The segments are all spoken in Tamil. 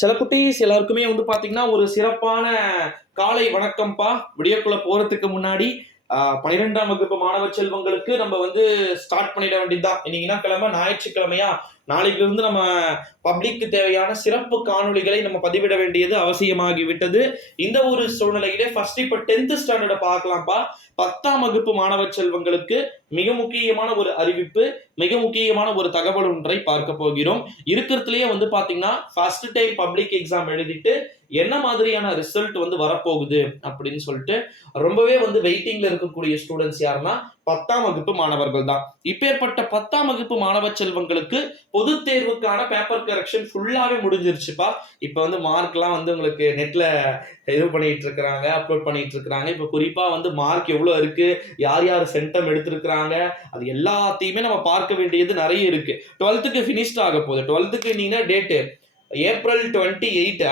சில குட்டீஸ் எல்லாருக்குமே வந்து பாத்தீங்கன்னா ஒரு சிறப்பான காலை வணக்கம்ப்பா. விடியக்குள்ள போறதுக்கு முன்னாடி 12ஆம் வகுப்பு மாணவ செல்வங்களுக்கு நம்ம வந்து ஸ்டார்ட் பண்ணிட வேண்டியதுதான். இன்னைக்கு என்ன கிழமை? ஞாயிற்றுக்கிழமையா? நாளைக்கு இருந்து நம்ம பப்ளிக்கு தேவையான சிறப்பு காணொளிகளை நம்ம பதிவிட வேண்டியது அவசியமாகி விட்டது. இந்த ஒரு சூழ்நிலையிலே ஃபர்ஸ்ட் இப்ப 10th ஸ்டாண்டர்ட பார்க்கலாம்ப்பா. 10ஆம் வகுப்பு மாணவ செல்வங்களுக்கு மிக முக்கியமான ஒரு அறிவிப்பு, மிக முக்கியமான ஒரு தகவல் ஒன்றை பார்க்க போகிறோம். இருக்கிறதுலயே வந்து பாத்தீங்கன்னா ஃபர்ஸ்ட் டைம் பப்ளிக் எக்ஸாம் எழுதிட்டு என்ன மாதிரியான ரிசல்ட் வந்து வரப்போகுது அப்படின்னு சொல்லிட்டு ரொம்பவே வந்து வெயிட்டிங்ல இருக்கக்கூடிய ஸ்டூடெண்ட்ஸ் யாருன்னா 10ஆம் வகுப்பு மாணவர்கள் தான். இப்பேற்பட்ட 10ஆம் வகுப்பு மாணவ செல்வங்களுக்கு பொது தேர்வுக்கான பேப்பர் கரெக்ஷன் ஃபுல்லாவே முடிஞ்சிருச்சுப்பா. இப்ப வந்து மார்க்லாம் வந்து உங்களுக்கு நெட்ல இது பண்ணிட்டு இருக்காங்க, அப்லோட் பண்ணிட்டு இருக்காங்க. இப்ப குறிப்பா வந்து மார்க் எவ்வளவு இருக்கு, யார் யார் சென்டம் எடுத்திருக்கிறாங்க, அது எல்லாத்தையுமே நம்ம பார்க்க வேண்டியது நிறைய இருக்கு. 12க்கு ஃபினிஷ்ட் ஆக போகுது. 12க்கு நீங்க டேட்டு ஏப்ரல் 28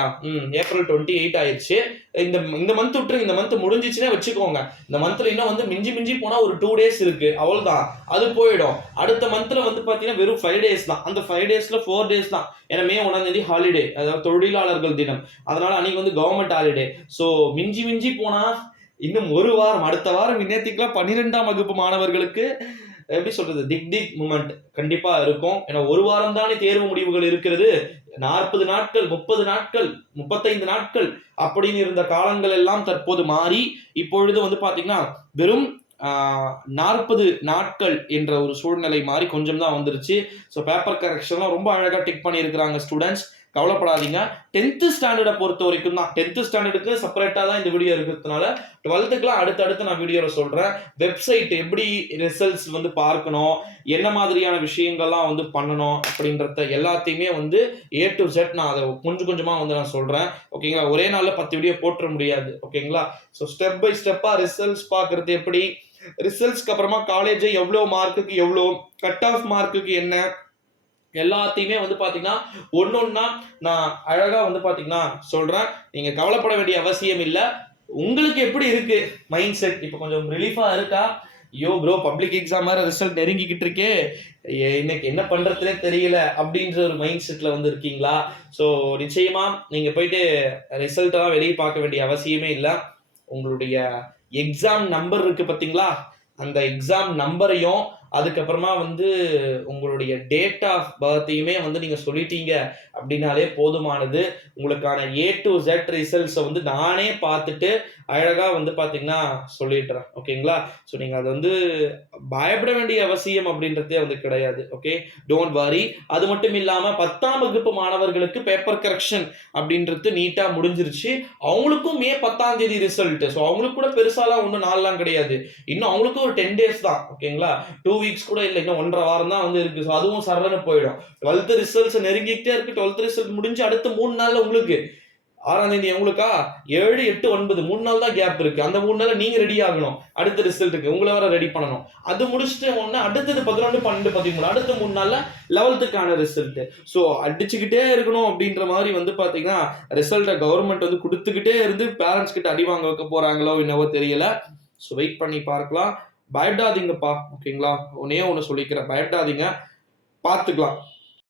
ஏப்ரல் 28 ஆயிடுச்சு. இந்த மந்த் விட்டுருங்க. இந்த மந்த் முடிஞ்சிச்சுன்னா வச்சுக்கோங்க. இந்த மந்த்ல இன்னும் வந்து மிஞ்சி மிஞ்சி போனா ஒரு 2 டேஸ் இருக்கு, அவ்வளவுதான். அது போயிடும். அடுத்த மந்த்ல வந்து பாத்தீங்கன்னா வெறும் 5 டேஸ் தான். அந்த 5 டேஸ்ல 4 டேஸ் தான். ஏன்னா மே 1ஆம் தேதி ஹாலிடே, அதாவது தொழிலாளர்கள் தினம். அதனால அன்னைக்கு வந்து கவர்மெண்ட் ஹாலிடே. சோ மிஞ்சி மிஞ்சி போனா இன்னும் ஒரு வாரம், அடுத்த வாரம் இன்னேத்திக்கலாம் 12ஆம் வகுப்பு மாணவர்களுக்கு எப்படி சொல்றது, திக் திக் மூமெண்ட் கண்டிப்பா இருக்கும். ஏன்னா ஒரு வாரம் தானே தேர்வு முடிவுகள் இருக்கிறது. 40 நாட்கள், 30 நாட்கள், 35 நாட்கள் அப்படின்னு இருந்த காலங்கள் எல்லாம் தற்போது மாறி இப்பொழுது வந்து பாத்தீங்கன்னா வெறும் 40 நாட்கள் என்ற ஒரு சூழ்நிலை மாறி கொஞ்சம் தான் வந்துருச்சு. ஸோ பேப்பர் கரெக்ஷன்லாம் ரொம்ப அழகா டிக் பண்ணியிருக்கிறாங்க ஸ்டூடெண்ட்ஸ். கவலைப்படாதீங்க. 10th ஸ்டாண்டர்டை பொறுத்த வரைக்கும் தான். 10th ஸ்டாண்டர்டுக்கு செப்பரேட்டா தான் இந்த வீடியோ இருக்கிறதுனால 12க்குலாம் அடுத்தடுத்து நான் வீடியோல சொல்றேன். வெப்சைட் எப்படி ரிசல்ட்ஸ் வந்து பார்க்கணும், என்ன மாதிரியான விஷயங்கள்லாம் வந்து பண்ணணும் அப்படின்றத எல்லாத்தையுமே வந்து A to Z நான் அதை கொஞ்சம் கொஞ்சமா வந்து நான் சொல்றேன். ஓகேங்களா? ஒரே நாள்ல 10 வீடியோ போட்டுற முடியாது. ஓகேங்களா? ஸோ ஸ்டெப் பை ஸ்டெப்பா ரிசல்ட்ஸ் பார்க்கறது எப்படி, ரிசல்ட்ஸ்க்கு அப்புறமா காலேஜ் எவ்வளோ மார்க்குக்கு எவ்வளோ, கட் ஆஃப் மார்க்குக்கு என்ன, எல்லாத்தையுமே வந்து பாத்தீங்கன்னா ஒன்னொன்னா நான் அழகா வந்து பாத்தீங்கன்னா சொல்றேன். நீங்க கவலைப்பட வேண்டிய அவசியம் இல்ல. உங்களுக்கு எப்படி இருக்கு மைண்ட் செட்? இப்ப கொஞ்சம் ரிலீஃபா இருக்கா? ஐயோ ப்ரோ, பப்ளிக் எக்ஸாம் வேற ரிசல்ட் நெருங்கிக்கிட்டு இருக்கே, இன்னைக்கு என்ன பண்றதுனே தெரியல அப்படின்ற ஒரு மைண்ட் செட்ல வந்து இருக்கீங்களா? ஸோ நிச்சயமா நீங்க போயிட்டு ரிசல்ட் எல்லாம் வெளியே பார்க்க வேண்டிய அவசியமே இல்லை. உங்களுடைய எக்ஸாம் நம்பர் இருக்கு பாத்தீங்களா, அந்த எக்ஸாம் நம்பரையும் அதுக்கப்புறமா வந்து உங்களுடைய டேட் ஆஃப் பர்த்தையுமே வந்து நீங்க சொல்லிட்டீங்க அப்படின்னாலே போதுமானது. உங்களுக்கான A to Z ரிசல்ட்ஸை வந்து நானே பார்த்துட்டு அழகா வந்து பாத்தீங்கன்னா சொல்லிடுறேன். ஓகேங்களா? ஸோ நீங்க அது வந்து பயப்பட வேண்டிய அவசியம் அப்படின்றதே வந்து கிடையாது. Okay, don't worry. அது மட்டும் இல்லாம 10ஆம் வகுப்பு மாணவர்களுக்கு பேப்பர் கரெக்ஷன் அப்படின்றது நீட்டா முடிஞ்சிருச்சு. அவங்களுக்கும் மே 10ஆம் தேதி ரிசல்ட். ஸோ அவங்களுக்கு கூட பெருசாலாம் ஒன்றும் நாள்லாம் கிடையாது. இன்னும் அவங்களுக்கும் ஒரு 10 டேஸ் தான். ஓகேங்களா? 2 வீக்ஸ் கூட இல்லை, இன்னும் 1.5 வாரம் தான் வந்து இருக்கு. ஸோ அதுவும் சரளன்னு போயிடும். 12th ரிசல்ட்ஸ் நெருங்கிக்கிட்டே இருக்கு. 12th ரிசல்ட் முடிஞ்சு அடுத்த 3 நாள்ல உங்களுக்கு 6ஆம் தேதி உங்களுக்கா 7, 8, 9 3 நாள் தான் கேப் இருக்கு. அந்த 3 நாள்ல நீங்க ரெடி ஆகணும். அடுத்த ரிசல்ட்டுக்கு உங்களை வேற ரெடி பண்ணணும். அது முடிச்சுட்டு உடனே அடுத்தது 11, 12, 13 அடுத்த 3 நாள்ல 11த்துக்கான ரிசல்ட். ஸோ அடிச்சுக்கிட்டே இருக்கணும் அப்படின்ற மாதிரி வந்து பாத்தீங்கன்னா ரிசல்ட்டை கவர்மெண்ட் வந்து கொடுத்துக்கிட்டே இருந்து பேரண்ட்ஸ் கிட்ட அடி வாங்க வைக்க போறாங்களோ என்னவோ தெரியல. ஸோ வெயிட் பண்ணி பார்க்கலாம். பயப்படாதீங்கப்பா. ஓகேங்களா? ஒன்னே ஒன்று சொல்லிக்கிறேன், பயப்படாதீங்க, பார்த்துக்கலாம்.